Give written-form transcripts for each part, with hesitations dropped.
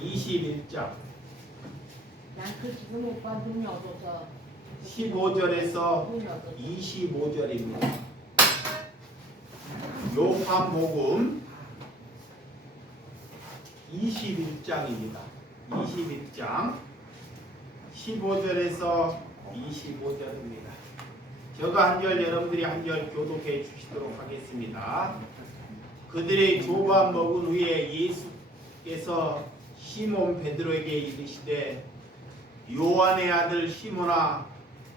21장 난그 지금 오빠 눈이 어두워서 15절에서 눈이 어두워서 25절입니다. 요한복음 21장입니다. 21장 15절에서 25절입니다. 제가 한 절 여러분들이 한 절 교독해 주시도록 하겠습니다. 그들이 조밥 먹은 후에 예수께서 시몬 베드로에게 이르시되 요한의 아들 시몬아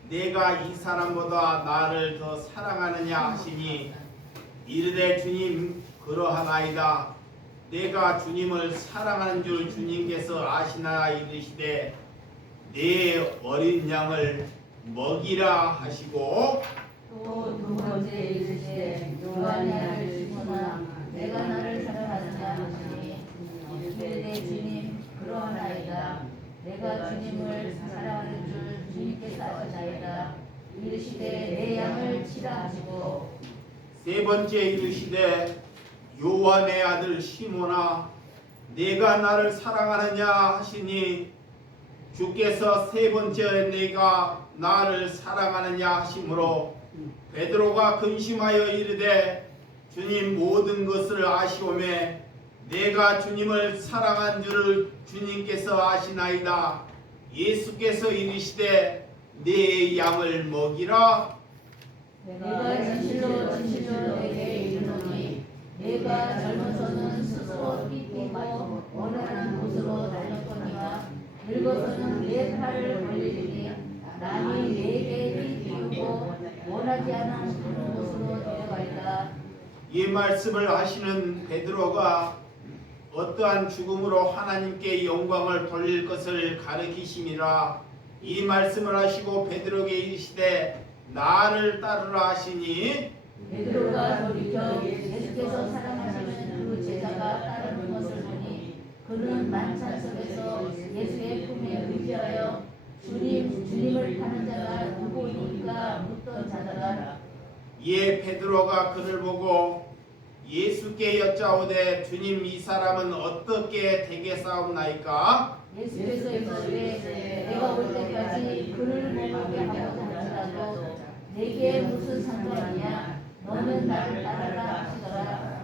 내가 이 사람보다 나를 더 사랑하느냐 하시니 이르되 주님 그러하나이다. 내가 주님을 사랑하는 줄 주님께서 아시나 이르시되 내 어린 양을 먹이라 하시고 또 두 번째 이르시되 요한의 아들 시몬아 내가 나를 사랑하느냐 하시니 이르되 주님 그러하나이다. 내가 주님을 사랑하는 줄 주님께서 아시나이다. 이르시되 내 양을 치라 하시고 세 번째 이르시되 요한의 아들 시몬아 내가 나를 사랑하느냐 하시니 주께서 세 번째 내가 나를 사랑하느냐 하시므로 베드로가 근심하여 이르되 주님 모든 것을 아시오매 내가 주님을 사랑한 줄을 주님께서 아시나이다. 예수께서 이르시되 내 양을 먹이라. 내가 진실로 진실로 내게 이르노니 내가 젊어서는 스스로 뛰고 원하는 곳으로 달렸거니와 늙어서는 내 팔을 벌리리니 남이 내게 띄우고 원하지 않은 그런 곳으로 데려가리라. 이 말씀을 하시는 베드로가 어떠한 죽음으로 하나님께 영광을 돌릴 것을 가르치심이라. 이 말씀을 하시고 베드로에게 이르시되 나를 따르라 하시니 베드로가 돌이켜 예수께서 사랑하시는 그 제자가 따르는 것을 보니 그는 만찬 속에서 예수의 품에 의지하여 주님을 파는 자가 누구이니까 묻던 자더라. 이에 베드로가 그를 보고 예수께 여짜오되 주님 이 사람은 어떻게 되겠사옵나이까? 예수께서 이르시되 내가 올 때까지 그를 보게 하고 할지라도 내게 무슨 상관이냐? 너는 나를 따르라 하시더라.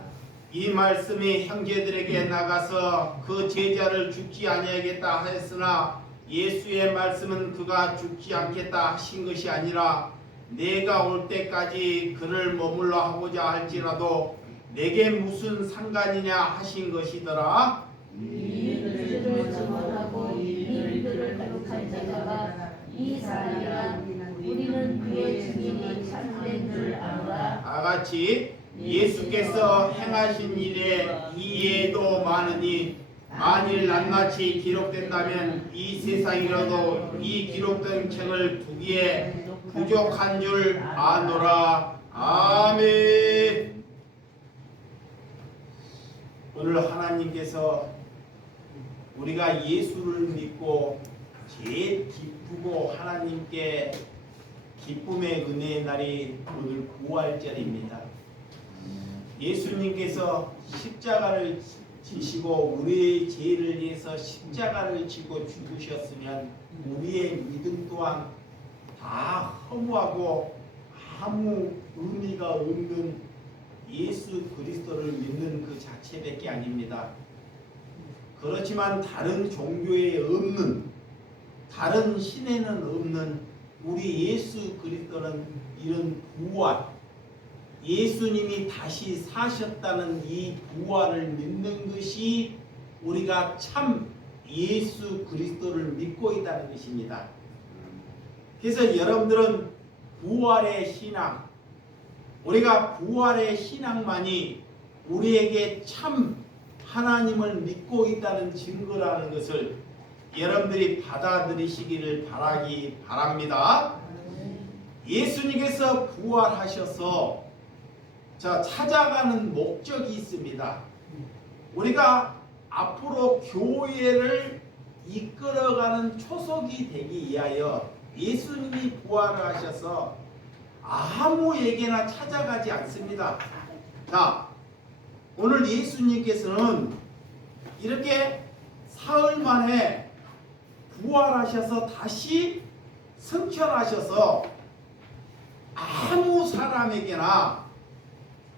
이 말씀이 형제들에게 나가서 그 제자를 죽지 아니하겠다 하였으나 예수의 말씀은 그가 죽지 않겠다 하신 것이 아니라 내가 올 때까지 그를 머물러 하고자 할지라도 내게 무슨 상관이냐 하신 것이더라. 이 일들을 증언하고 이 일들을 기록한 자가 이 사람이라. 우리는 그의 증인이 참된 줄 아노라. 다같이 예수께서 행하신 일에 이에도 많으니 만일 낱낱이 기록된다면 이 세상이라도 이 기록된 책을 두기에 부족한 줄 아노라. 아멘. 오늘 하나님께서 우리가 예수를 믿고 제일 기쁘고 하나님께 기쁨의 은혜의 날이 오늘 부활절입니다. 예수님께서 십자가를 지시고 우리의 죄를 위해서 십자가를 지고 죽으셨으면 우리의 믿음 또한 다 허무하고 아무 의미가 없는 예수 그리스도를 믿는 그 자체밖에 아닙니다. 그렇지만 다른 종교에 없는, 다른 신에는 없는 우리 예수 그리스도는 이런 부활, 예수님이 다시 사셨다는 이 부활을 믿는 것이 우리가 참 예수 그리스도를 믿고 있다는 것입니다. 그래서 여러분들은 부활의 신앙, 우리가 부활의 신앙만이 우리에게 참 하나님을 믿고 있다는 증거라는 것을 여러분들이 받아들이시기를 바라기 바랍니다. 예수님께서 부활하셔서 찾아가는 목적이 있습니다. 우리가 앞으로 교회를 이끌어가는 초석이 되기 위하여 예수님이 부활을 하셔서 아무에게나 찾아가지 않습니다. 자, 오늘 예수님께서는 이렇게 사흘 만에 부활하셔서 다시 승천하셔서 아무 사람에게나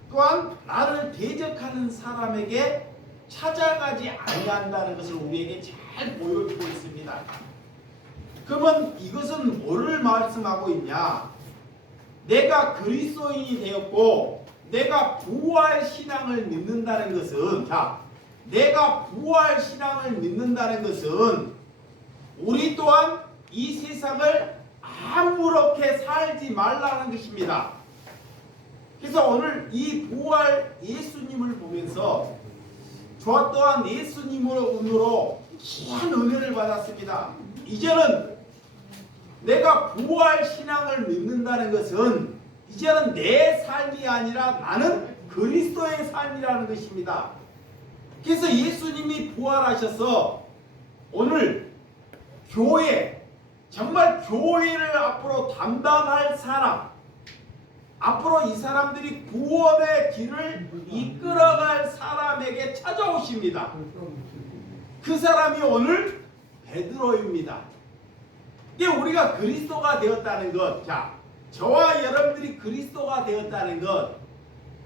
또한 나를 대적하는 사람에게 찾아가지 아니한다는 것을 우리에게 잘 보여주고 있습니다. 그러면 이것은 뭐를 말씀하고 있냐? 내가 그리스도인이 되었고 내가 부활 신앙을 믿는다는 것은, 자, 내가 부활 신앙을 믿는다는 것은 우리 또한 이 세상을 아무렇게 살지 말라는 것입니다. 그래서 오늘 이 부활 예수님을 보면서 저 또한 예수님으로 귀한 은혜를 받았습니다. 이제는 내가 부활 신앙을 믿는다는 것은 이제는 내 삶이 아니라 나는 그리스도의 삶이라는 것입니다. 그래서 예수님이 부활하셔서 오늘 교회, 정말 교회를 앞으로 담당할 사람, 앞으로 이 사람들이 구원의 길을 이끌어갈 사람에게 찾아오십니다. 그 사람이 오늘 베드로입니다. 이게 우리가 그리스도가 되었다는 것, 자, 저와 여러분들이 그리스도가 되었다는 것,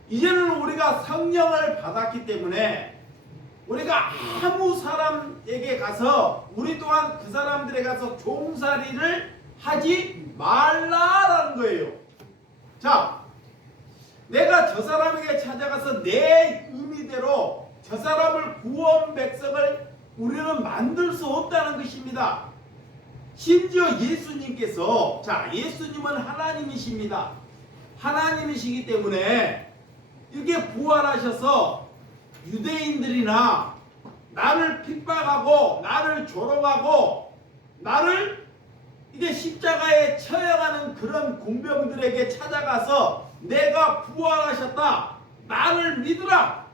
이제는 우리가 성령을 받았기 때문에 우리가 아무 사람에게 가서 우리 또한 그 사람들에 가서 종살이를 하지 말라라는 거예요. 자, 내가 저 사람에게 찾아가서 내 의미대로 저 사람을 구원 백성을 우리는 만들 수 없다는 것입니다. 심지어 예수님께서, 자, 예수님은 하나님이십니다. 하나님이시기 때문에 이렇게 부활하셔서 유대인들이나 나를 핍박하고 나를 조롱하고 나를 이제 십자가에 처형하는 그런 공병들에게 찾아가서 내가 부활하셨다, 나를 믿으라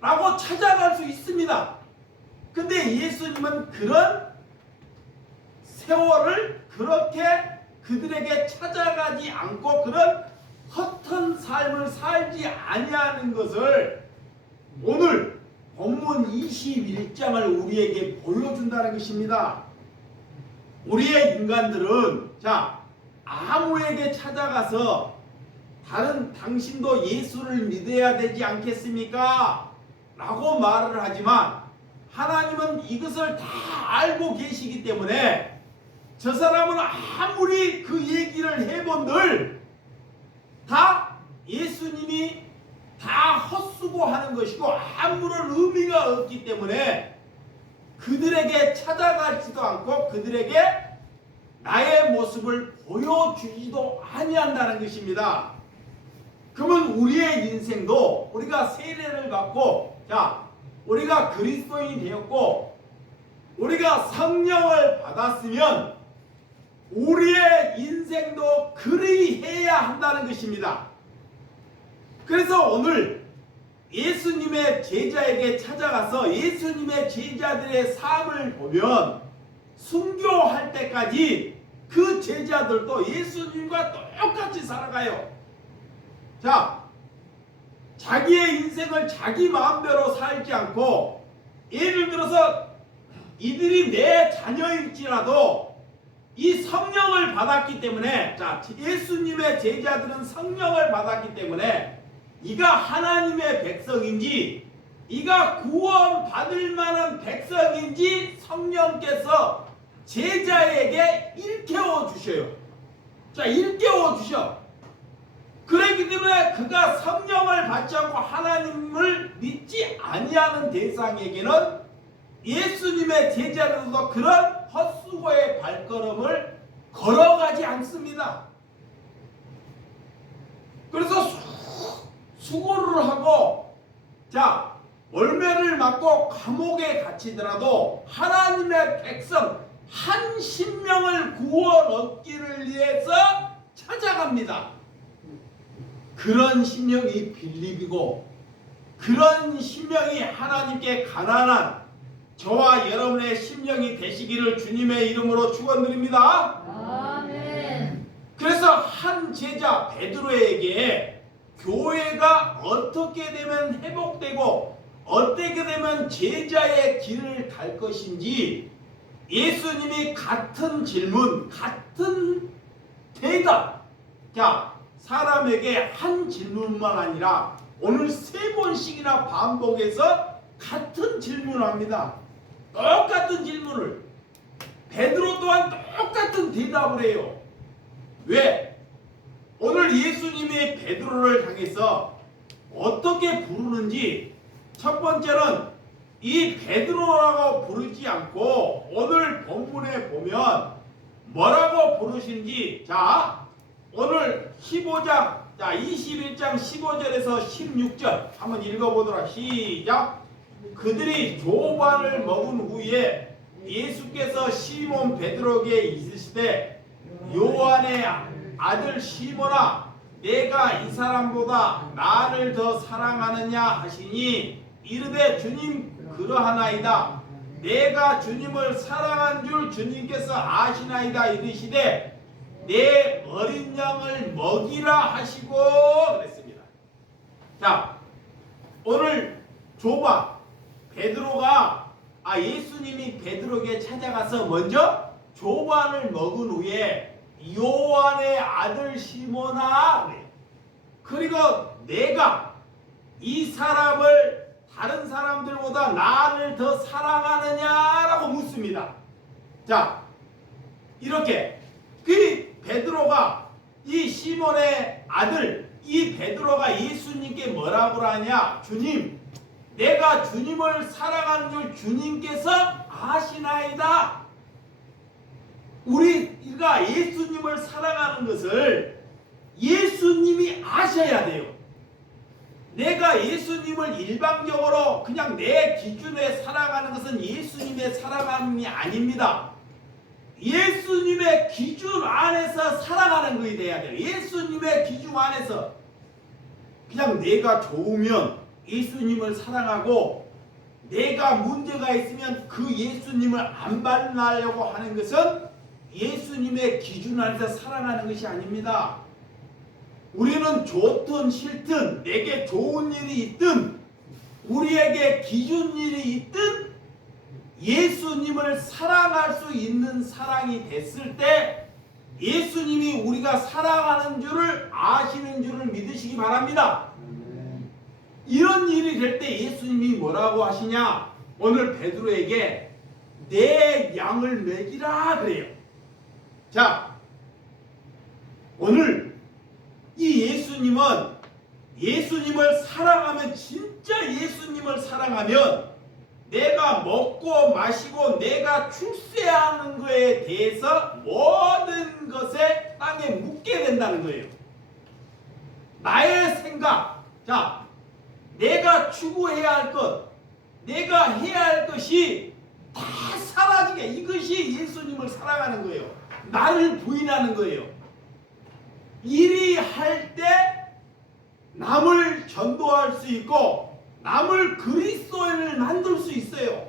라고 찾아갈 수 있습니다. 근데 예수님은 그런 세월을 그렇게 그들에게 찾아가지 않고 그런 헛된 삶을 살지 아니하는 것을 오늘 본문 21장을 우리에게 보여준다는 것입니다. 우리의 인간들은, 자, 아무에게 찾아가서 다른 당신도 예수를 믿어야 되지 않겠습니까? 라고 말을 하지만 하나님은 이것을 다 알고 계시기 때문에 저 사람은 아무리 그 얘기를 해본들 다 예수님이 다 헛수고하는 것이고 아무런 의미가 없기 때문에 그들에게 찾아가지도 않고 그들에게 나의 모습을 보여주지도 아니한다는 것입니다. 그러면 우리의 인생도 우리가 세례를 받고, 자, 우리가 그리스도인이 되었고 우리가 성령을 받았으면 우리의 인생도 그리해야 한다는 것입니다. 그래서 오늘 예수님의 제자에게 찾아가서 예수님의 제자들의 삶을 보면 순교할 때까지 그 제자들도 예수님과 똑같이 살아가요. 자, 자기의 인생을 자기 마음대로 살지 않고, 예를 들어서 이들이 내 자녀일지라도 이 성령을 받았기 때문에, 자, 예수님의 제자들은 성령을 받았기 때문에 이가 하나님의 백성인지 이가 구원받을 만한 백성인지 성령께서 제자에게 일깨워 주셔요. 자, 일깨워 주셔. 그렇기 때문에 그가 성령을 받지 않고 하나님을 믿지 아니하는 대상에게는 예수님의 제자들도 그런 헛수고의 발걸음을 걸어가지 않습니다. 그래서 수고를 하고, 자, 월매를 맞고 감옥에 갇히더라도 하나님의 백성 한 신명을 구원 얻기를 위해서 찾아갑니다. 그런 심령이 빌립이고 그런 심령이 하나님께 가난한 저와 여러분의 심령이 되시기를 주님의 이름으로 축원드립니다. 아멘. 그래서 한 제자 베드로에게 교회가 어떻게 되면 회복되고 어떻게 되면 제자의 길을 갈 것인지 예수님이 같은 질문, 같은 대답. 자, 사람에게 한 질문만 아니라 오늘 3번씩이나 반복해서 같은 질문을 합니다. 똑같은 질문을. 베드로 또한 똑같은 대답을 해요. 왜? 오늘 예수님이 베드로를 향해서 어떻게 부르는지 첫 번째는 이 베드로라고 부르지 않고 오늘 본문에 보면 뭐라고 부르시는지, 자, 오늘 15장, 자, 21장 15절에서 16절 한번 읽어보도록. 시작. 그들이 조반을 먹은 후에 예수께서 시몬 베드로에게 이르시되 요한의 아들 시몬아, 내가 이 사람보다 나를 더 사랑하느냐 하시니 이르되 주님 그러하나이다. 내가 주님을 사랑한 줄 주님께서 아시나이다. 이르시되 내 어린 양을 먹이라 하시고 그랬습니다. 자, 오늘 조반 베드로가 예수님이 베드로에게 찾아가서 먼저 조반을 먹은 후에 요한의 아들 시몬아, 그리고 내가 이 사람을 다른 사람들보다 나를 더 사랑하느냐라고 묻습니다. 자, 이렇게 그 베드로가 이 시몬의 아들, 이 베드로가 예수님께 뭐라고 하냐? 주님, 내가 주님을 사랑하는 줄 주님께서 아시나이다. 우리가 예수님을 사랑하는 것을 예수님이 아셔야 돼요. 내가 예수님을 일방적으로 그냥 내 기준에 사랑하는 것은 예수님의 사랑함이 아닙니다. 예수님의 기준 안에서 사랑하는 것이 돼야 돼요. 예수님의 기준 안에서 그냥 내가 좋으면 예수님을 사랑하고 내가 문제가 있으면 그 예수님을 안 만나려고 하는 것은 예수님의 기준 안에서 사랑하는 것이 아닙니다. 우리는 좋든 싫든 내게 좋은 일이 있든 우리에게 기준 일이 있든 예수님을 사랑할 수 있는 사랑이 됐을 때 예수님이 우리가 사랑하는 줄을 아시는 줄을 믿으시기 바랍니다. 이런 일이 될 때 예수님이 뭐라고 하시냐? 오늘 베드로에게 내 양을 먹이라 그래요. 자, 오늘 이 예수님을 사랑하면, 진짜 예수님을 사랑하면 내가 먹고 마시고 내가 출세하는 것에 대해서 모든 것에 땅에 묻게 된다는 거예요. 나의 생각, 자, 내가 추구해야 할 것, 내가 해야 할 것이 다 사라지게, 이것이 예수님을 사랑하는 거예요. 나를 부인하는 거예요. 일이 할 때 남을 전도할 수 있고 남을 그리스도인을 만들 수 있어요.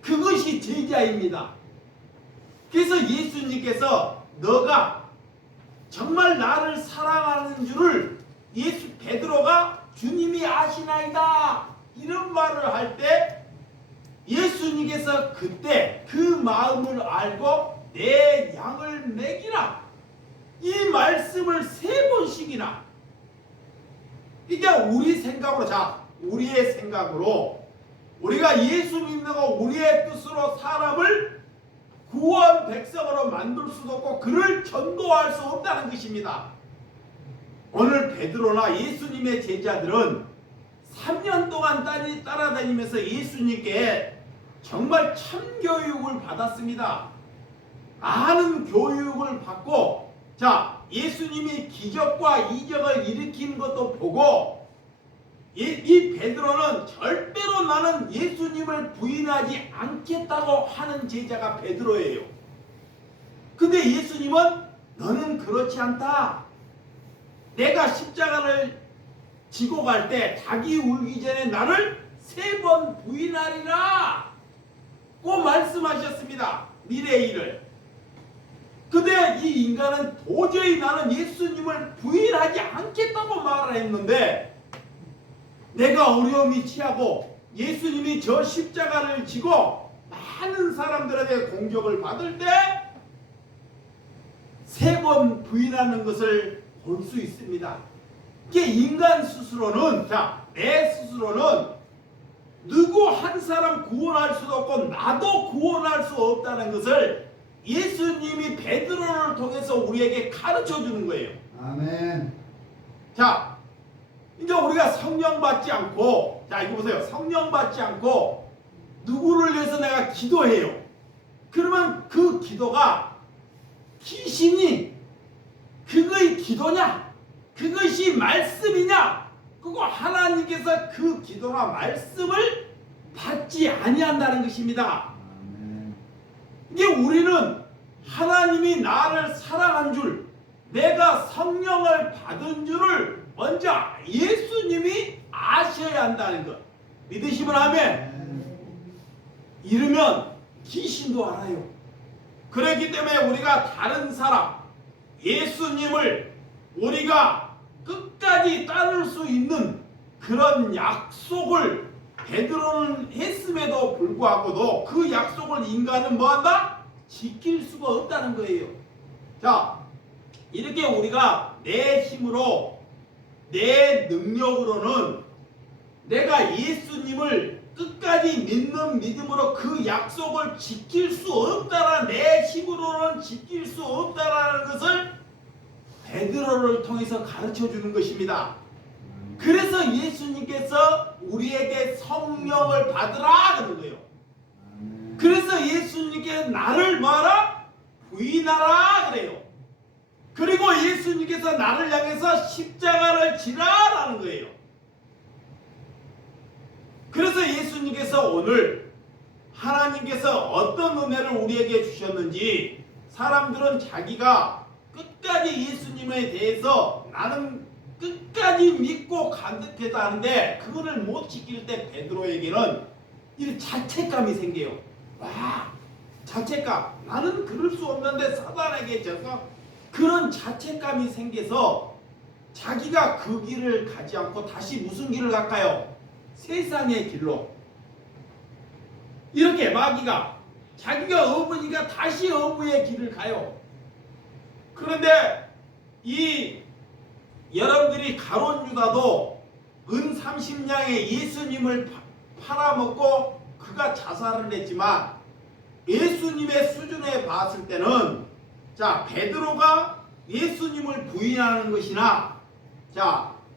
그것이 제자입니다. 그래서 예수님께서 너가 정말 나를 사랑하는 줄을 베드로가 주님이 아시나이다 이런 말을 할 때 예수님께서 그때 그 마음을 알고 내 양을 먹이라 이 말씀을 3번씩이나, 그러니까 우리 생각으로, 자, 우리의 생각으로 우리가 예수 믿는 거 우리의 뜻으로 사람을 구원 백성으로 만들 수도 없고 그를 전도할 수 없다는 것입니다. 오늘 베드로나 예수님의 제자들은 3년 동안 따라다니면서 예수님께 정말 참교육을 받았습니다. 많은 교육을 받고, 자, 예수님이 기적과 이적을 일으킨 것도 보고, 이 베드로는 절대로 나는 예수님을 부인하지 않겠다고 하는 제자가 베드로예요. 근데 예수님은 너는 그렇지 않다. 내가 십자가를 지고 갈 때 닭이 울기 전에 나를 3번 부인하리라 고 말씀하셨습니다. 미래의 일을. 근데 이 인간은 도저히 나는 예수님을 부인하지 않겠다고 말을 했는데 내가 어려움이 취하고 예수님이 저 십자가를 지고 많은 사람들에게 공격을 받을 때 3번 부인하는 것을 볼 수 있습니다. 이게 인간 스스로는, 내 스스로는 누구 한 사람 구원할 수도 없고 나도 구원할 수 없다는 것을 예수님이 베드로를 통해서 우리에게 가르쳐 주는 거예요. 아멘. 자, 이제 우리가 성령 받지 않고, 이거 보세요. 성령 받지 않고 누구를 위해서 내가 기도해요. 그러면 그 기도가 귀신이 그거의 기도냐? 그것이 말씀이냐? 그거 하나님께서 그 기도나 말씀을 받지 아니한다는 것입니다. 아멘. 이게 우리는 하나님이 나를 사랑한 줄, 내가 성령을 받은 줄을 먼저 예수님이 아셔야 한다는 것. 믿으시면 아멘. 이러면 귀신도 알아요. 그렇기 때문에 우리가 다른 사람, 예수님을 우리가 끝까지 따를 수 있는 그런 약속을 베드로는 했음에도 불구하고도 그 약속을 인간은 뭐한다? 지킬 수가 없다는 거예요. 자, 이렇게 우리가 내 힘으로, 내 능력으로는 내가 예수님을 끝까지 믿는 믿음으로 그 약속을 지킬 수 없다라, 내 힘으로는 지킬 수 없다라는 것을 베드로를 통해서 가르쳐 주는 것입니다. 그래서 예수님께서 우리에게 성령을 받으라 그러는 거예요. 그래서 예수님께서 나를 뭐하라? 부인하라 그래요. 그리고 예수님께서 나를 향해서 십자가를 지라라는 거예요. 그래서 예수님께서 오늘 하나님께서 어떤 은혜를 우리에게 주셨는지, 사람들은 자기가 끝까지 예수님에 대해서 나는 끝까지 믿고 간득했다 하는데 그거를 못 지킬 때 베드로에게는 이 자책감이 생겨요. 와, 자책감. 나는 그럴 수 없는데 사단에게 져서 그런 자책감이 생겨서 자기가 그 길을 가지 않고 다시 무슨 길을 갈까요? 세상의 길로. 이렇게 마귀가, 자기가 어부니까 다시 어부의 길을 가요. 그런데 이 여러분들이 가룟 유다도 은 30냥에 예수님을 팔아먹고 그가 자살을 했지만, 예수님의 수준에 봤을 때는 베드로가 예수님을 부인하는 것이나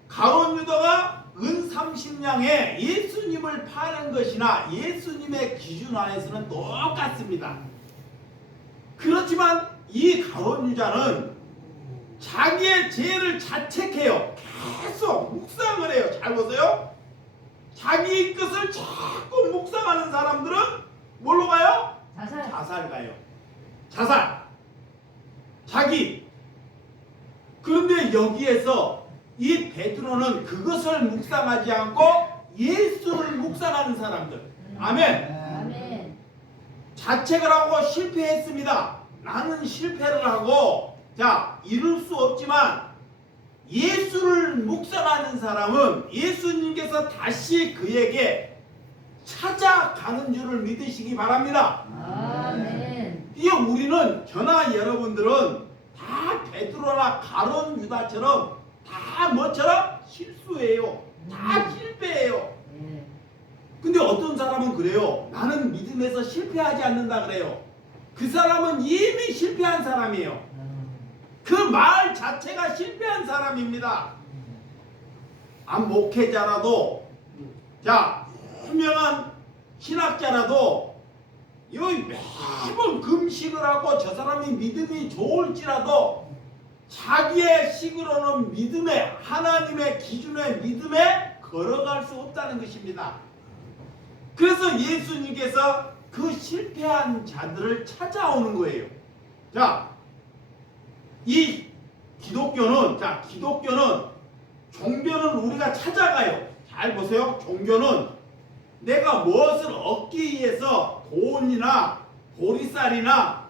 가룟 유다가 은 30냥에 예수님을 파는 것이나 예수님의 기준 안에서는 똑같습니다. 그렇지만 이 가룟 유다는 자기의 죄를 자책해요. 계속 묵상을 해요. 잘 보세요. 자기 것을 자꾸 묵상하는 사람들은 뭘로 가요? 자살 가요. 자살. 자기. 그런데 여기에서 이 베드로는 그것을 묵상하지 않고 예수를 묵상하는 사람들. 아멘. 아멘. 자책을 하고 실패했습니다. 나는 실패를 하고 이룰 수 없지만, 예수를 묵상하는 사람은 예수님께서 다시 그에게 찾아가는 줄을 믿으시기 바랍니다. 아멘. 이게 우리는, 저나 여러분들은 다 베드로나 가룟 유다처럼 다 뭐처럼 실수해요. 다 실패해요. 근데 어떤 사람은 그래요. 나는 믿음에서 실패하지 않는다 그래요. 그 사람은 이미 실패한 사람이에요. 그 말 자체가 실패한 사람입니다. 목회자라도, 유명한 신학자라도 여기 매번 금식을 하고 저 사람이 믿음이 좋을지라도 자기의 식으로는 믿음에, 하나님의 기준의 믿음에 걸어갈 수 없다는 것입니다. 그래서 예수님께서 그 실패한 자들을 찾아오는 거예요. 이 기독교는, 종교는 우리가 찾아가요. 잘 보세요. 종교는 내가 무엇을 얻기 위해서 돈이나 보리쌀이나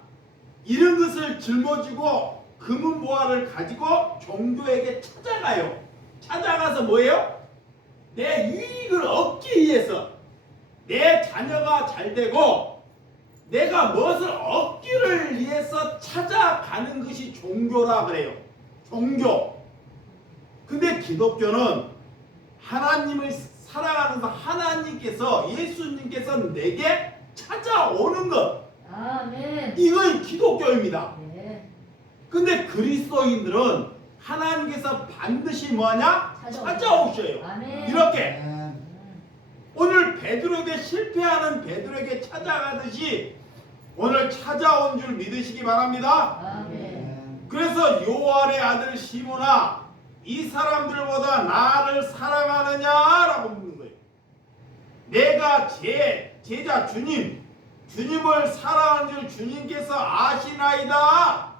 이런 것을 짊어지고 금은보화를 가지고 종교에게 찾아가요. 찾아가서 뭐예요? 내 유익을 얻기 위해서, 내 자녀가 잘 되고 내가 무엇을 얻기를 위해서 찾아가는 것이 종교라 그래요. 종교. 근데 기독교는 하나님을 사랑하면서 하나님께서 예수님께서 내게 찾아오는 것. 아멘. 이건 기독교입니다. 네. 근데 그리스도인들은 하나님께서 반드시 뭐냐? 찾아오셔요. 아멘. 이렇게 오늘 베드로에게 실패하는 베드로에게 찾아가듯이 오늘 찾아온 줄 믿으시기 바랍니다. 아멘. 그래서 요한의 아들 시몬아, 이 사람들보다 나를 사랑하느냐라고 묻는 거예요. 내가 제자 주님을 사랑하는 줄 주님께서 아시나이다.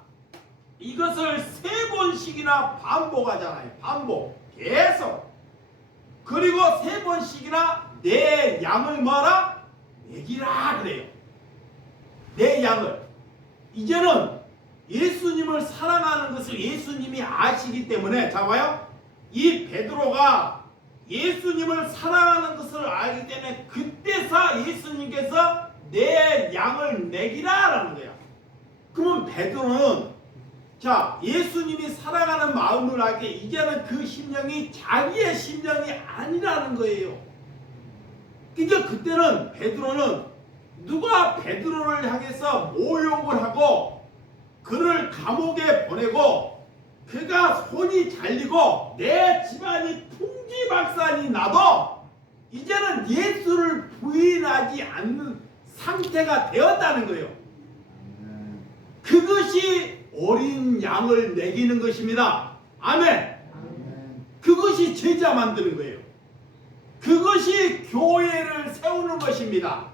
이것을 3번씩이나 반복하잖아요. 반복. 계속. 그리고 3번씩이나 내 양을 뭐라? 먹이라 그래요. 내 양을. 이제는 예수님을 사랑하는 것을 예수님이 아시기 때문에, 자 봐요. 이 베드로가 예수님을 사랑하는 것을 알기 때문에 그때서 예수님께서 내 양을 먹이라라는 거야. 그러면 베드로는 자, 예수님이 사랑하는 마음을 알게 이제는 그 심령이 자기의 심령이 아니라는 거예요. 그러니까 그때는 베드로는 누가 베드로를 향해서 모욕을 하고 그를 감옥에 보내고 그가 손이 잘리고 내 집안이 풍지박산이 나도 이제는 예수를 부인하지 않는 상태가 되었다는 거예요. 그것이 어린 양을 먹이는 것입니다. 아멘. 그것이 제자 만드는 거예요. 그것이 교회를 세우는 것입니다.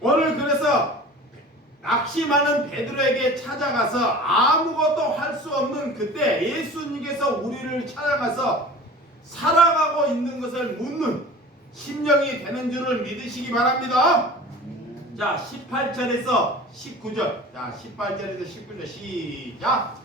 오늘 그래서 낙심하는 베드로에게 찾아가서 아무것도 할 수 없는 그때 예수님께서 우리를 찾아가서 살아가고 있는 것을 묻는 심령이 되는 줄을 믿으시기 바랍니다. 자, 18절에서 19절. 자, 18절에서 19절 시작.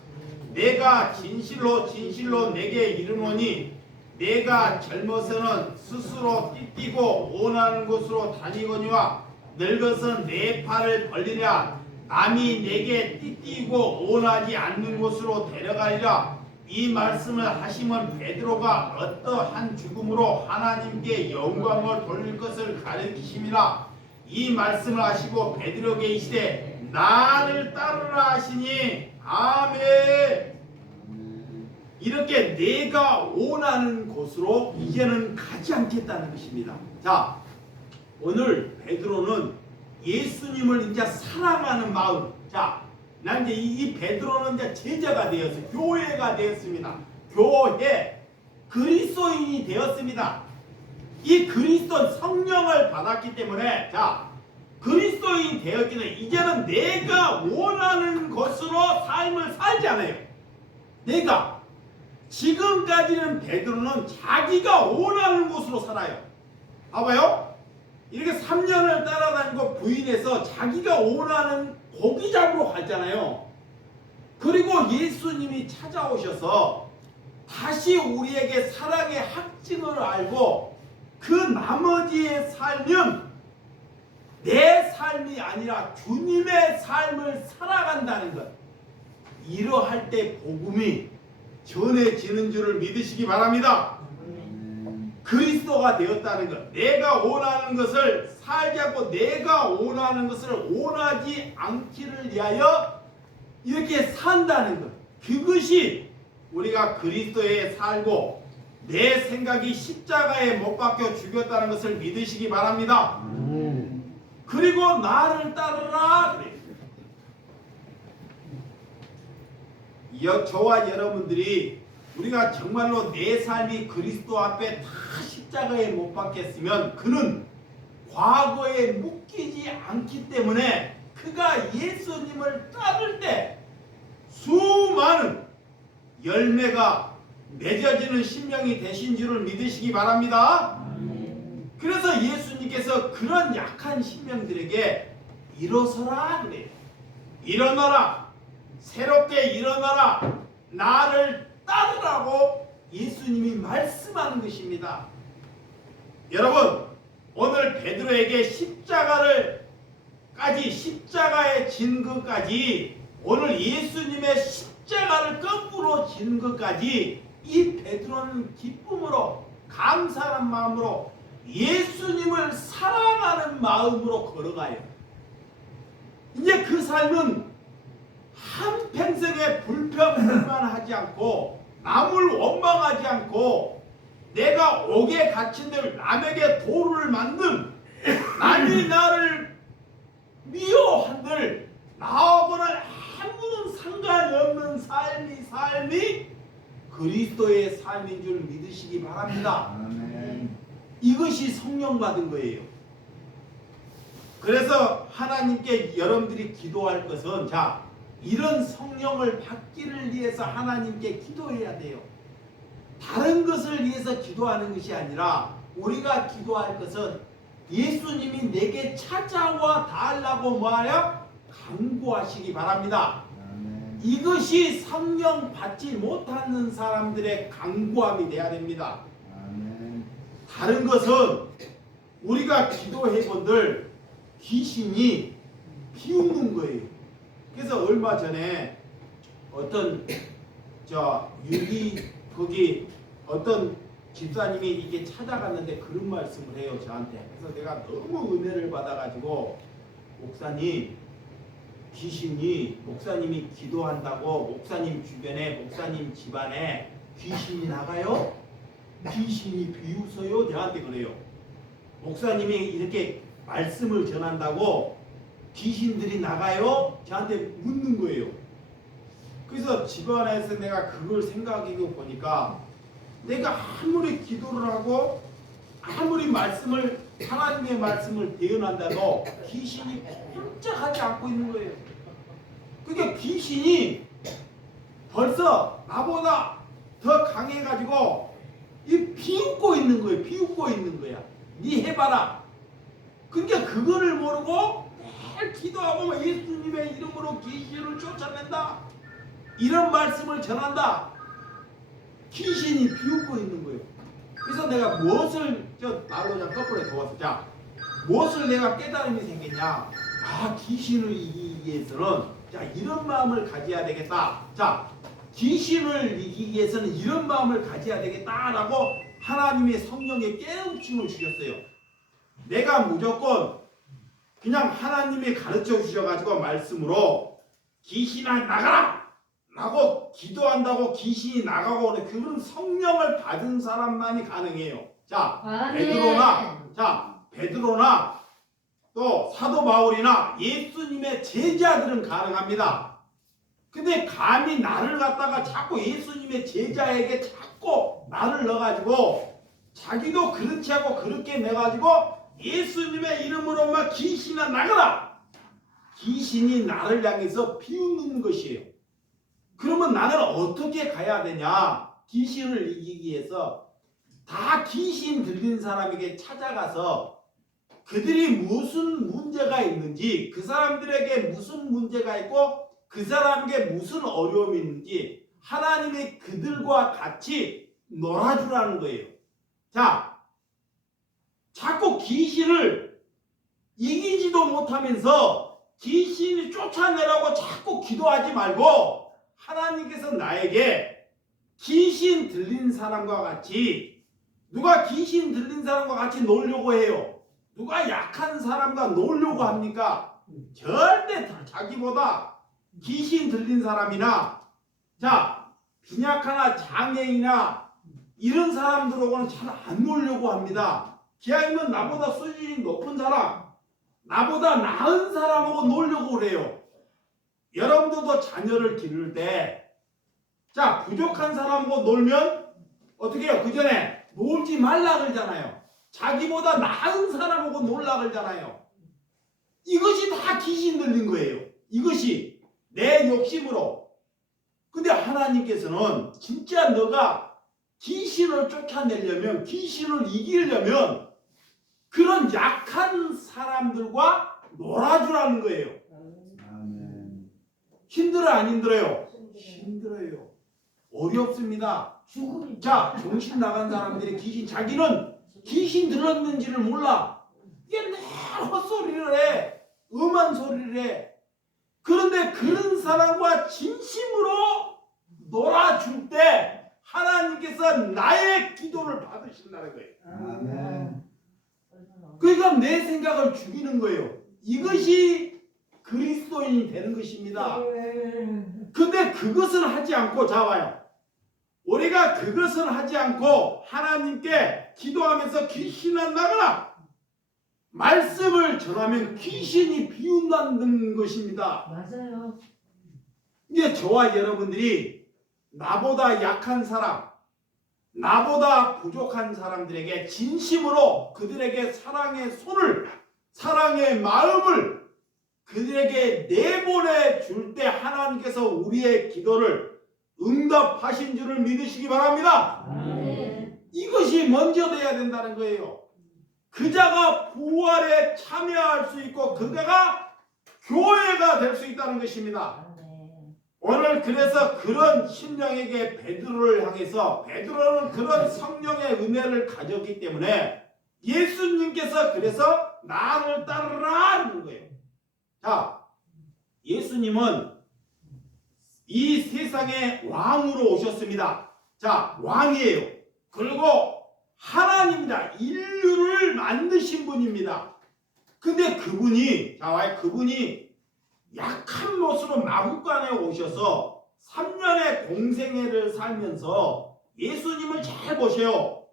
내가 진실로 내게 이르노니 내가 젊어서는 스스로 띠띠고 원하는 곳으로 다니거니와 늙어서 내 팔을 벌리랴. 남이 내게 띠띠고 원하지 않는 곳으로 데려가리라. 이 말씀을 하시면 베드로가 어떠한 죽음으로 하나님께 영광을 돌릴 것을 가르치심이라. 이 말씀을 하시고 베드로에게 이르시되 나를 따르라 하시니 아멘. 이렇게 내가 원하는 곳으로 이제는 가지 않겠다는 것입니다. 자, 오늘 베드로는 예수님을 이제 사랑하는 마음. 자, 난 이제 이 베드로는 이제 제자가 되었어요. 교회가 되었습니다. 교회 그리스도인이 되었습니다. 이 그리스도 성령을 받았기 때문에 자, 그리스도인이 되었기 때문에 이제는 내가 원하는 것으로 삶을 살지 않아요. 내가 지금까지는 베드로는 자기가 원하는 곳으로 살아요. 봐봐요. 이렇게 3년을 따라다니고 부인해서 자기가 원하는 고기 잡으러 갔잖아요. 그리고 예수님이 찾아오셔서 다시 우리에게 사랑의 확증을 알고 그 나머지의 삶은 내 삶이 아니라 주님의 삶을 살아간다는 것. 이러할 때 복음이 전해지는 줄을 믿으시기 바랍니다. 그리스도가 되었다는 것. 내가 원하는 것을 살지 않고 내가 원하는 것을 원하지 않기를 위하여 이렇게 산다는 것. 그것이 우리가 그리스도에 살고 내 생각이 십자가에 못 박혀 죽였다는 것을 믿으시기 바랍니다. 그리고 나를 따르라 그래요. 저와 여러분들이 우리가 정말로 내 삶이 그리스도 앞에 다 십자가에 못 박혔으면 그는 과거에 묶이지 않기 때문에 그가 예수님을 따를 때 수많은 열매가 맺어지는 심령이 되신 줄을 믿으시기 바랍니다. 그래서 예수님께서 그런 약한 심령들에게 일어서라 그래요. 일어나라. 새롭게 일어나라. 나를 따르라고 예수님이 말씀하는 것입니다. 여러분, 베드로에게 십자가에 진 것까지, 오늘 예수님의 십자가를 거꾸로 진 것까지 이 베드로는 기쁨으로, 감사하는 마음으로, 예수님을 사랑하는 마음으로 걸어가요. 이제 그 삶은 한평생에 불평불만하지 않고, 남을 원망하지 않고, 내가 옥에 갇힌들 남에게 도를 만든, 남이 나를 미워한들 나하고는 아무런 상관이 없는 삶이 그리스도의 삶인 줄 믿으시기 바랍니다. 아멘. 이것이 성령 받은 거예요. 그래서 하나님께 여러분들이 기도할 것은, 자, 이런 성령을 받기를 위해서 하나님께 기도해야 돼요. 다른 것을 위해서 기도하는 것이 아니라 우리가 기도할 것은 예수님이 내게 찾아와 달라고 뭐하여? 간구하시기 바랍니다. 아멘. 이것이 성령 받지 못하는 사람들의 간구함이 되어야 됩니다. 아멘. 다른 것은 우리가 기도해 본들 귀신이 비웃는 거예요. 그래서 얼마 전에 어떤 거기 어떤 집사님이 이렇게 찾아갔는데 그런 말씀을 해요, 저한테. 그래서 내가 너무 은혜를 받아가지고, 목사님, 귀신이, 목사님이 기도한다고 목사님 주변에, 목사님 집안에 귀신이 나가요? 귀신이 비웃어요? 저한테 그래요. 목사님이 이렇게 말씀을 전한다고 귀신들이 나가요? 저한테 묻는 거예요. 그래서 집안에서 내가 그걸 생각해 보니까, 내가 아무리 기도를 하고 아무리 하나님의 말씀을 대언한다도 귀신이 꼼짝하지 않고 있는 거예요. 그러니까 귀신이 벌써 나보다 더 강해가지고 비웃고 있는 거예요. 비웃고 있는 거야. 니 해봐라. 그러니까 그거를 모르고 매일 기도하고 예수님의 이름으로 귀신을 쫓아낸다, 이런 말씀을 전한다. 귀신이 비웃고 있는 거예요. 그래서 내가 무엇을, 말로 좀 거꾸로 도왔어. 자, 무엇을 내가 깨달음이 생겼냐? 아, 귀신을 이기기 위해서는, 자, 이런 마음을 가져야 되겠다. 자, 귀신을 이기기 위해서는 이런 마음을 가져야 되겠다라고 하나님의 성령의 깨우침을 주셨어요. 내가 무조건 그냥 하나님이 가르쳐 주셔가지고 말씀으로 귀신아 나가라! 라고 기도한다고 귀신이 나가고 오는 그런 성령을 받은 사람만이 가능해요. 자, 베드로나 또 사도 바울이나 예수님의 제자들은 가능합니다. 근데 감히 나를 갖다가 자꾸 예수님의 제자에게 자꾸 나를 넣어가지고 자기도 그렇지 하고 그렇게 내가지고 예수님의 이름으로만 귀신아 나가라! 귀신이 나를 향해서 비웃는 것이에요. 그러면 나는 어떻게 가야 되냐? 귀신을 이기기 위해서 다 귀신 들린 사람에게 찾아가서 그들이 무슨 문제가 있는지, 그 사람들에게 무슨 문제가 있고 그 사람에게 무슨 어려움이 있는지 하나님이 그들과 같이 놀아주라는 거예요. 자, 자꾸 귀신을 이기지도 못하면서 귀신이 쫓아내라고 자꾸 기도하지 말고, 하나님께서 나에게 귀신 들린 사람과 같이, 누가 귀신 들린 사람과 같이 놀려고 해요? 누가 약한 사람과 놀려고 합니까? 절대 자기보다 귀신 들린 사람이나, 자, 빈약하나 장애인이나 이런 사람들하고는 잘 안 놀려고 합니다. 기왕이면 나보다 수준이 높은 사람, 나보다 나은 사람하고 놀려고 그래요. 여러분들도 자녀를 기를 때, 자, 부족한 사람하고 놀면 어떻게 해요? 그 전에 놀지 말라 그러잖아요. 자기보다 나은 사람하고 놀라 그러잖아요. 이것이 다 귀신 들린 거예요. 이것이 내 욕심으로. 근데 하나님께서는 진짜 너가 귀신을 쫓아내려면, 귀신을 이기려면 그런 약한 사람들과 놀아주라는 거예요. 아멘. 힘들어 안 힘들어요? 힘들어요. 어렵습니다. 자, 정신 나간 사람들이 자기는 귀신 들었는지를 몰라. 이게 늘 헛소리를 해. 음한 소리를 해. 그런데 그런 사람과 진심으로 놀아줄 때 하나님께서 나의 기도를 받으신다는 거예요. 아멘. 그러니까 내 생각을 죽이는 거예요. 이것이 그리스도인이 되는 것입니다. 근데 그것은 하지 않고, 자 봐요. 우리가 그것은 하지 않고 하나님께 기도하면서 귀신 안 나가라 말씀을 전하면 귀신이 비운다는 것입니다. 맞아요. 이게 저와 여러분들이 나보다 약한 사람, 나보다 부족한 사람들에게 진심으로 그들에게 사랑의 손을, 사랑의 마음을 그들에게 내보내 줄 때 하나님께서 우리의 기도를 응답하신 줄을 믿으시기 바랍니다. 네. 이것이 먼저 돼야 된다는 거예요. 그자가 부활에 참여할 수 있고 그자가 교회가 될 수 있다는 것입니다. 네. 오늘 그래서 그런 심령에게 베드로를 향해서, 베드로는 그런 성령의 은혜를 가졌기 때문에 예수님께서 그래서 나를 따르라 하는 거예요. 자, 예수님은 이 세상의 왕으로 오셨습니다. 자, 왕이에요. 그리고 하나님이다. 인류를 만드신 분입니다. 근데 그분이, 자, 그분이 약한 모습으로 마국간에 오셔서 3년의 공생애를 살면서 예수님을 잘 보세요.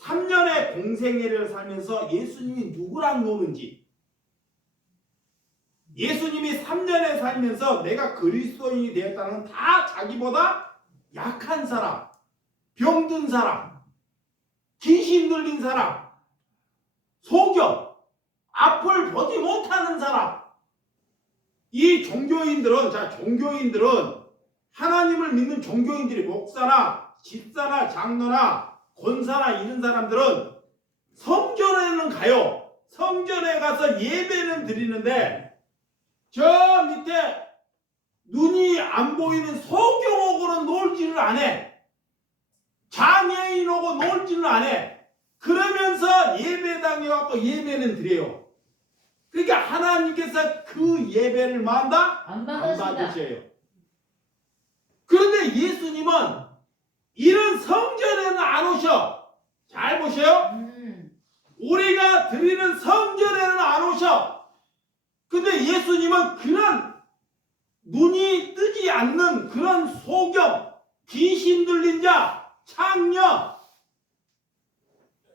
3년의 공생애를 살면서 예수님이 누구랑 노는지, 예수님이 3년에 살면서 내가 그리스도인이 되었다는 건 다 자기보다 약한 사람, 병든 사람, 귀신 들린 사람, 소경, 앞을 보지 못하는 사람, 이 종교인들은, 자, 종교인들은 하나님을 믿는 종교인들이 목사나 집사나 장로나 권사나 이런 사람들은 성전에는 가요. 성전에 가서 예배는 드리는데 저 밑에 눈이 안 보이는 소경옥으로 놀지를 안 해. 장애인하고 놀지는 안 해. 그러면서 예배당에 와서 예배는 드려요. 그러니까 하나님께서 그 예배를 만다? 안 안 받으신다. 받으셔요. 그런데 예수님은 이런 성전에는 안 오셔. 잘 보세요. 우리가 드리는 성전에는 안 오셔. 근데 예수님은 그런 눈이 뜨지 않는 그런 소경, 귀신 들린 자, 창녀,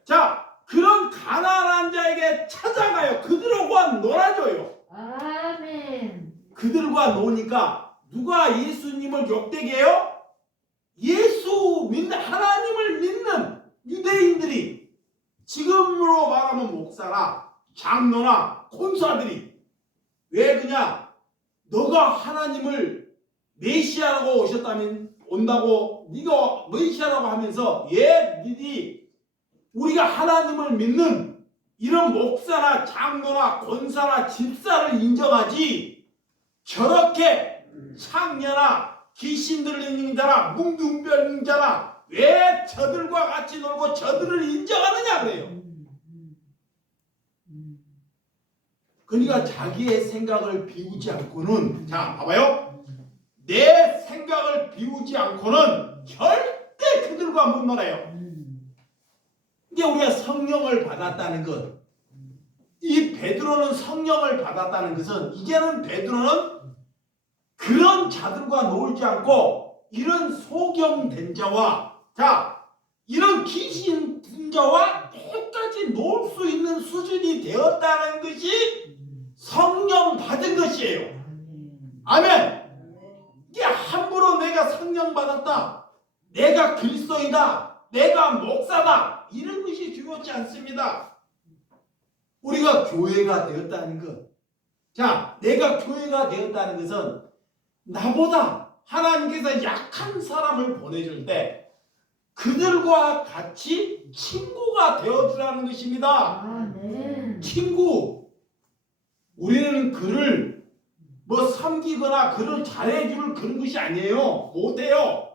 자, 그런 가난한 자에게 찾아가요. 그들과 놀아줘요. 아멘. 그들과 노니까 누가 예수님을 욕되게 해요? 예수 믿는, 하나님을 믿는 유대인들이, 지금으로 말하면 목사나 장로나 권사들이, 왜 그냥 너가 하나님을 메시아라고 오셨다면 온다고 네가 메시아라고 하면서 니들이 우리가 하나님을 믿는 이런 목사나 장로나 권사나 집사를 인정하지, 저렇게 창녀나 귀신 들린 자나 뭉둥변 자나 왜 저들과 같이 놀고 저들을 인정하느냐 그래요. 그러니까 자기의 생각을 비우지 않고는, 자 봐봐요, 내 생각을 비우지 않고는 절대 그들과 못 놀아요. 이게 우리가 성령을 받았다는 것, 이 베드로는 성령을 받았다는 것은, 이제는 베드로는 그런 자들과 놀지 않고 이런 소경된 자와, 자, 이런 귀신 든 자와 똑같이 놀 수 있는 수준이 되었다는 것이 성령 받은 것이에요. 아멘. 이게 함부로 내가 성령 받았다, 내가 그리스도이다, 내가 목사다, 이런 것이 중요하지 않습니다. 우리가 교회가 되었다는 것, 자, 내가 교회가 되었다는 것은 나보다 하나님께서 약한 사람을 보내줄 때 그들과 같이 친구가 되어주라는 것입니다. 아멘. 친구. 우리는 그를 뭐 섬기거나 그를 잘해줄 그런 것이 아니에요. 못해요.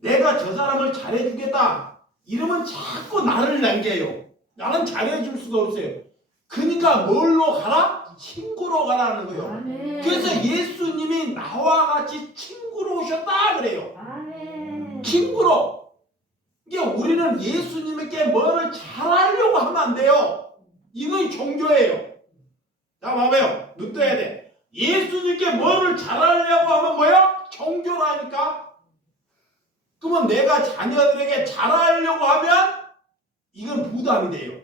내가 저 사람을 잘해주겠다 이러면 자꾸 나를 남겨요. 나는 잘해줄 수가 없어요. 그러니까 뭘로 가라? 친구로 가라는 거예요. 아멘. 그래서 예수님이 나와 같이 친구로 오셨다 그래요. 아멘. 친구로. 이게 우리는 예수님에게 뭘 잘하려고 하면 안 돼요. 이건 종교예요. 자, 봐봐요. 눈 떠야 돼. 예수님께 뭐를 잘하려고 하면 뭐야? 종교라니까. 그러면 내가 자녀들에게 잘하려고 하면 이건 부담이 돼요.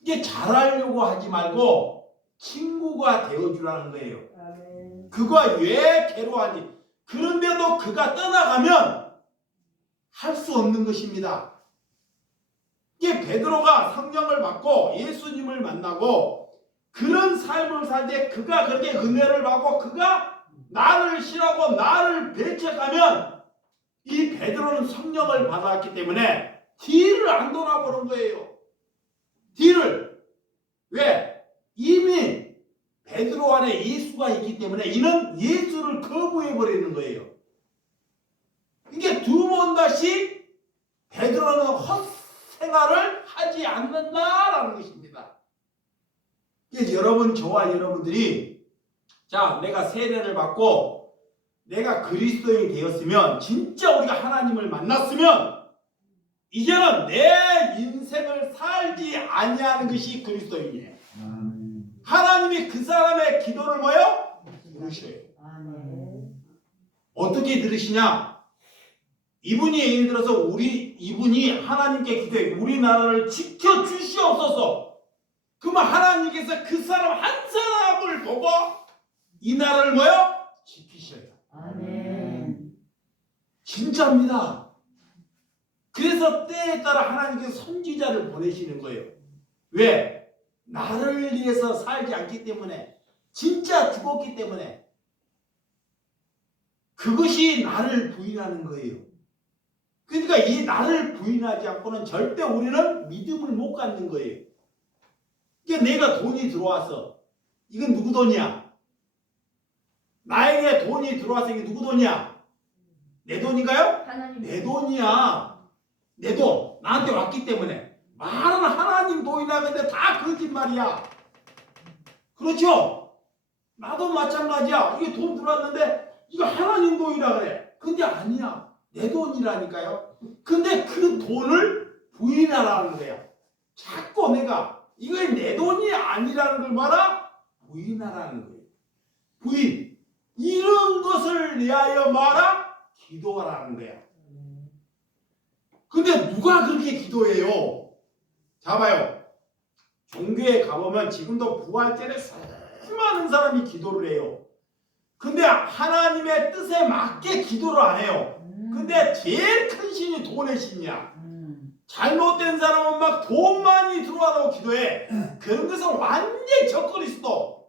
이게 잘하려고 하지 말고 친구가 되어주라는 거예요. 아멘. 그가 왜 괴로워하니? 그런데도 그가 떠나가면 할 수 없는 것입니다. 이게 베드로가 성령을 받고 예수님을 만나고 그런 삶을 살 때 그가 그렇게 은혜를 받고 그가 나를 싫어하고 나를 배척하면 이 베드로는 성령을 받았기 때문에 뒤를 안 돌아보는 거예요. 뒤를. 왜? 이미 베드로 안에 예수가 있기 때문에 이는 예수를 거부해버리는 거예요. 이게 두 번 다시 베드로는 헛생활을 하지 않는다라는 것입니다. 그래서 여러분, 저와 여러분들이 자, 내가 세례를 받고 내가 그리스도인이 되었으면 진짜 우리가 하나님을 만났으면 이제는 내 인생을 살지 아니하는 것이 그리스도인이에요. 아멘. 하나님이 그 사람의 기도를 뭐요? 들으셔요. 아멘. 어떻게 들으시냐? 이분이 예를 들어서 이분이 하나님께 기도해 우리나라를 지켜 주시옵소서. 그러면 하나님께서 그 사람 한 사람을 보고 이 나라를 뭐요? 지키셔요. 아멘. 진짜입니다. 그래서 때에 따라 하나님께서 선지자를 보내시는 거예요. 왜? 나를 위해서 살지 않기 때문에, 진짜 죽었기 때문에. 그것이 나를 부인하는 거예요. 그러니까 이 나를 부인하지 않고는 절대 우리는 믿음을 못 갖는 거예요. 이게 내가 돈이 들어와서 이건 누구 돈이야? 나에게 돈이 들어와서 이게 누구 돈이야? 내 돈인가요? 하나님. 내 돈이야. 내 돈. 나한테 왔기 때문에. 말은 하나님 돈이라 근데 다 거짓말이야. 그렇죠? 나도 마찬가지야. 이게 돈 들어왔는데 이거 하나님 돈이라 그래. 근데 아니야. 내 돈이라니까요. 근데 그 돈을 부인하라는 거야. 자꾸 내가 이거 내 돈이 아니라는 걸 말아? 부인하라는 거예요. 부인. 이런 것을 위하여 말아? 기도하라는 거야. 근데 누가 그렇게 기도해요? 자 봐요. 종교에 가보면 지금도 부활절에 수많은 사람이 기도를 해요. 근데 하나님의 뜻에 맞게 기도를 안 해요. 근데 제일 큰 신이 돈의 신이야. 잘못된 사람은 막 돈 많이 들어와라고 기도해. 그런 것은 완전히 적그리스도.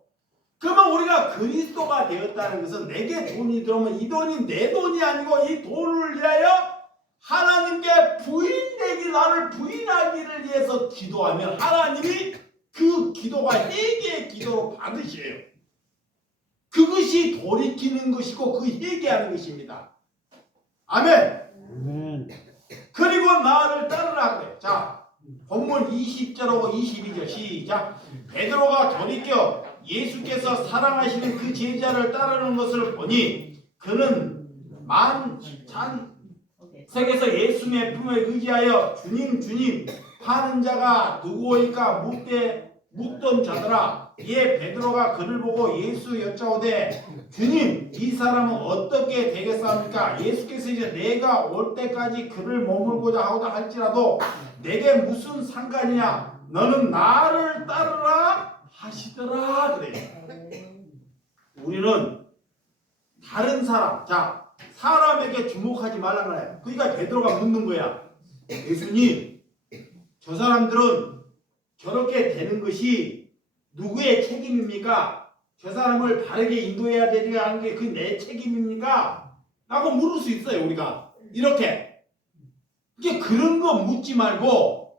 그러면 우리가 그리스도가 되었다는 것은 내게 돈이 들어오면 이 돈이 내 돈이 아니고 이 돈을 위하여 하나님께 부인되기, 나를 부인하기를 위해서 기도하면 하나님이 그 기도가 회개의 기도로 받으셔요. 그것이 돌이키는 것이고 그 회개하는 것입니다. 아멘. 아멘. 그리고 나를 따르라 그래. 자, 본문 20절하고 22절 시작. 베드로가 돌이켜 예수께서 사랑하시는 그 제자를 따르는 것을 보니 그는 만찬석에서 예수님의 품에 의지하여 주님 주님 파는 자가 누구오이까 묻던 자더라. 이에 베드로가 그를 보고 예수 여짜오되 주님 이 사람은 어떻게 되겠사옵니까? 예수께서 이제 내가 올 때까지 그를 머물고자 하오다 할지라도 내게 무슨 상관이냐? 너는 나를 따르라 하시더라 그래. 우리는 다른 사람, 자 사람에게 주목하지 말라 그래. 그러니까 베드로가 묻는 거야. 예수님, 저 사람들은 저렇게 되는 것이 누구의 책임입니까? 저 사람을 바르게 인도해야 되지 않은 게 그 내 책임입니까? 라고 물을 수 있어요. 우리가 이렇게 이게 그런 거 묻지 말고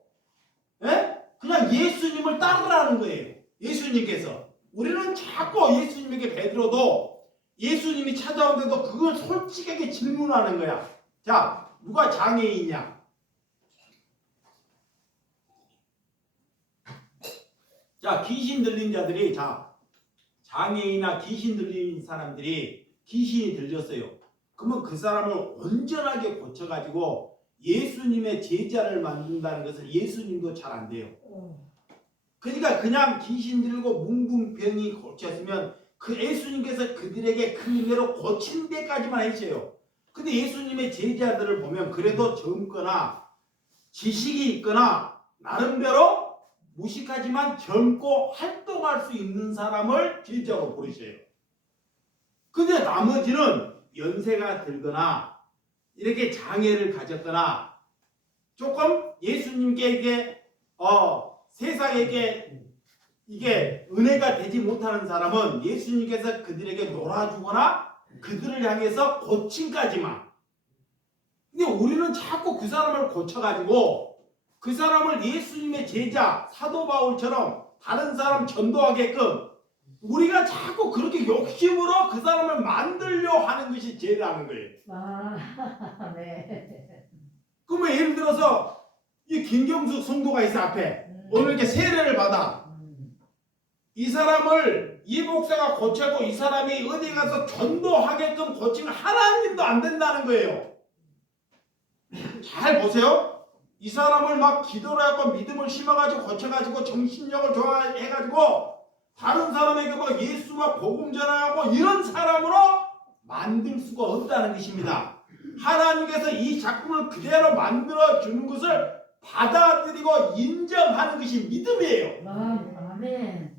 그냥 예수님을 따르라는 거예요. 예수님께서. 우리는 자꾸 예수님에게 베드로도 예수님이 찾아오는데도 그걸 솔직하게 질문하는 거야. 자, 누가 장애인이냐? 자, 귀신 들린 자들이, 자, 장애인이나 귀신 들린 사람들이 귀신이 들렸어요. 그러면 그 사람을 온전하게 고쳐가지고 예수님의 제자를 만든다는 것을 예수님도 잘 안 돼요. 그러니까 그냥 귀신 들고 뭉붕병이 고쳤으면 그 예수님께서 그들에게 그 은혜로 고친 데까지만 해주세요. 근데 예수님의 제자들을 보면 그래도 젊거나 지식이 있거나 나름대로 무식하지만 젊고 활동할 수 있는 사람을 제자로 부르셔요. 근데 나머지는 연세가 들거나 이렇게 장애를 가졌거나 조금 예수님께 이게 세상에게 이게 은혜가 되지 못하는 사람은 예수님께서 그들에게 놀아주거나 그들을 향해서 고침까지만. 근데 우리는 자꾸 그 사람을 고쳐가지고 그 사람을 예수님의 제자 사도 바울처럼 다른 사람 전도하게끔 우리가 자꾸 그렇게 욕심으로 그 사람을 만들려 하는 것이 죄라는 거예요. 아, 네. 그러면 예를 들어서 이 김경숙 성도가 있어 앞에 오늘 이렇게 세례를 받아. 이 사람을 이 목사가 고치고 이 사람이 어디 가서 전도하게끔 고치면 하나님도 안 된다는 거예요. 잘 보세요. 이 사람을 막 기도를 하고 믿음을 심어가지고 고쳐가지고 정신력을 좋아해가지고 다른 사람에게 막 예수 막 복음 전하고 이런 사람으로 만들 수가 없다는 것입니다. 하나님께서 이 작품을 그대로 만들어 주는 것을 받아들이고 인정하는 것이 믿음이에요. 아멘.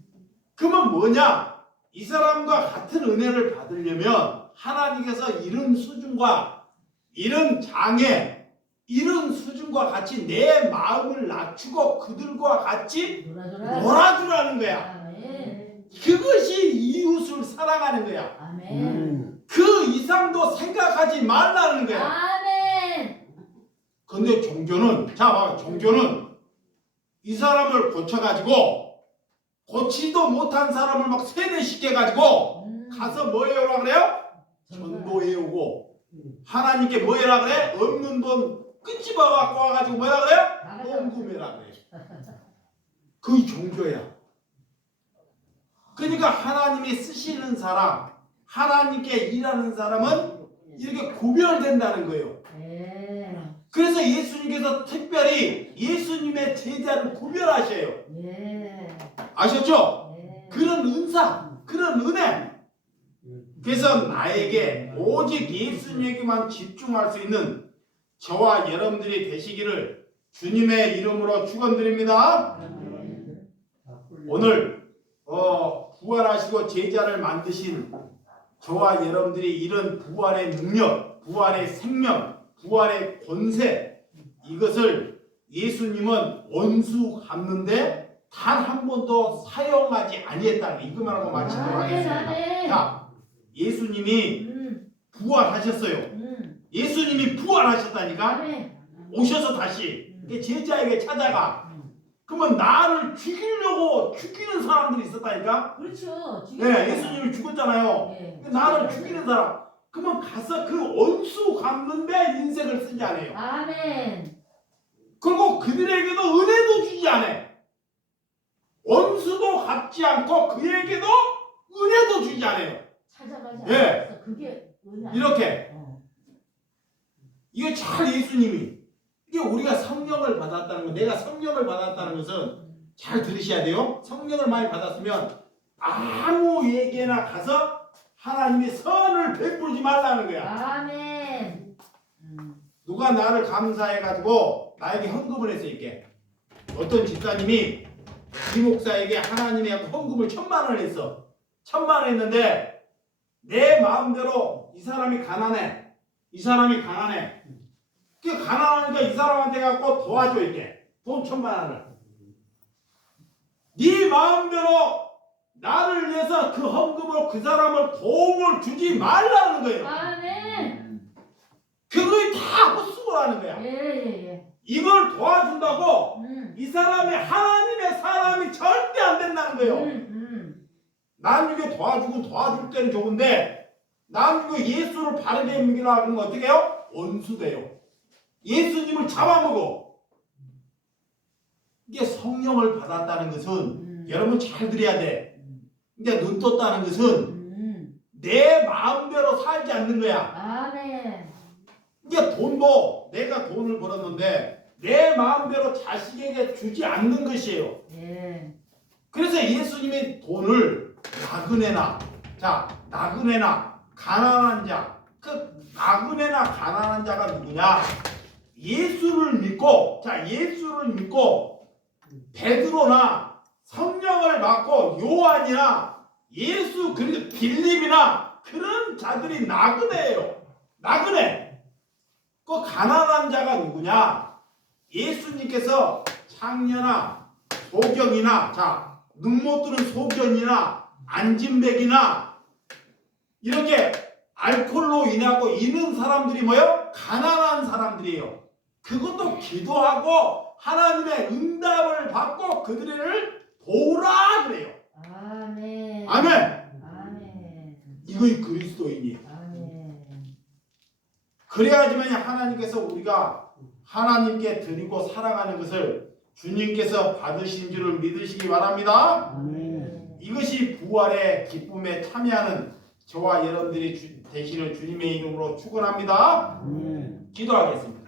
그러면 뭐냐? 이 사람과 같은 은혜를 받으려면 하나님께서 이런 수준과 이런 장애, 이런 수준과 같이 내 마음을 낮추고 그들과 같이 놀아주라는 거야. 아멘. 그것이 이웃을 사랑하는 거야. 아멘. 그 이상도 생각하지 말라는 거야. 아멘. 근데 종교는, 자 봐, 종교는 이 사람을 고쳐가지고 고치도 못한 사람을 막 세뇌시켜가지고 가서 뭐 해오라 그래요? 전도해 오고 하나님께 뭐 해라 그래? 없는 돈 끄집어 갖고 와가지고 뭐라 그래요? 헌금해라 그래. 그게 종교야. 그러니까 하나님이 쓰시는 사람, 하나님께 일하는 사람은 이렇게 구별된다는 거예요. 네. 그래서 예수님께서 특별히 예수님의 제자를 구별하셔요. 네. 아셨죠? 네. 그런 은사, 그런 은혜. 그래서 나에게 오직 예수님에게만 집중할 수 있는 저와 여러분들이 되시기를 주님의 이름으로 축원드립니다. 오늘 부활하시고 제자를 만드신 저와 여러분들이 이런 부활의 능력, 부활의 생명, 부활의 권세, 이것을 예수님은 원수 갚는데 단 한 번도 사용하지 아니했다는 거, 이것만 하고 마치도록 하겠습니다. 자, 예수님이 부활하셨어요. 예수님이 부활하셨다니까. 오셔서 다시 제자에게 찾아가. 그러면 나를 죽이려고 죽이는 사람들이 있었다니까. 그렇죠. 네, 예수님이 죽었잖아요. 네. 나를 죽이는 사람. 그러면 가서 그 원수 갚는데 인생을 쓰지 않아요. 아멘. 그리고 그들에게도 은혜도 주지 않아요. 원수도 갚지 않고 그에게도 은혜도 주지 않아요. 찾아가지 예. 않았어. 그게 은혜. 이렇게. 이게 잘 예수님이. 이게 우리가 성령을 받았다는 거, 내가 성령을 받았다는 것은 잘 들으셔야 돼요. 성령을 많이 받았으면 아무에게나 가서 하나님의 선을 베풀지 말라는 거야. 아멘. 누가 나를 감사해가지고 나에게 헌금을 했어. 이렇게 어떤 집사님이 이 목사에게 하나님의 헌금을 1000만원을 했어. 1000만원 했는데 내 마음대로 이 사람이 가난해. 이 사람이 가난해. 그 가난하니까 이 사람한테 갖고 도와줘. 이렇게 돈 1000만원을. 네 마음대로 나를 위해서 그 헌금으로 그 사람을 도움을 주지 말라는 거예요. 아멘. 그거에 다 헛수고라는 거야. 예. 이걸 도와준다고 이 사람이 하나님의 사람이 절대 안 된다는 거예요. 난 이게 도와줄 때는 좋은데 난 이거 예수를 바르게 믿으려고 하면 어떻게 해요? 원수 돼요. 예수님을 잡아먹어. 이게 성령을 받았다는 것은 여러분 잘 들어야 돼. 이제 눈 떴다는 것은 내 마음대로 살지 않는 거야. 아멘. 이게 돈도 내가 돈을 벌었는데 내 마음대로 자식에게 주지 않는 것이에요. 예. 그래서 예수님이 돈을 나그네나 가난한 자, 그 나그네나 가난한 자가 누구냐? 예수를 믿고 베드로나 성령을 받고 요한이나 예수 그리고 빌립이나 그런 자들이 나그네예요. 나그네. 그 가난한 자가 누구냐? 예수님께서 창녀나 소경이나 눈 못 뜨는 소견이나 안진백이나 이렇게 알코올로 인하고 있는 사람들이 뭐예요? 가난한 사람들이에요. 그것도 기도하고 하나님의 응답을 받고 그들을 도우라 그래요. 아멘. 아멘. 아멘. 이거이 그리스도인이. 아멘. 그래야지만 하나님께서 우리가 하나님께 드리고 살아가는 것을 주님께서 받으신 줄을 믿으시기 바랍니다. 아멘. 이것이 부활의 기쁨에 참여하는 저와 여러분들이 되시는 주님의 이름으로 축원합니다. 아멘. 기도하겠습니다.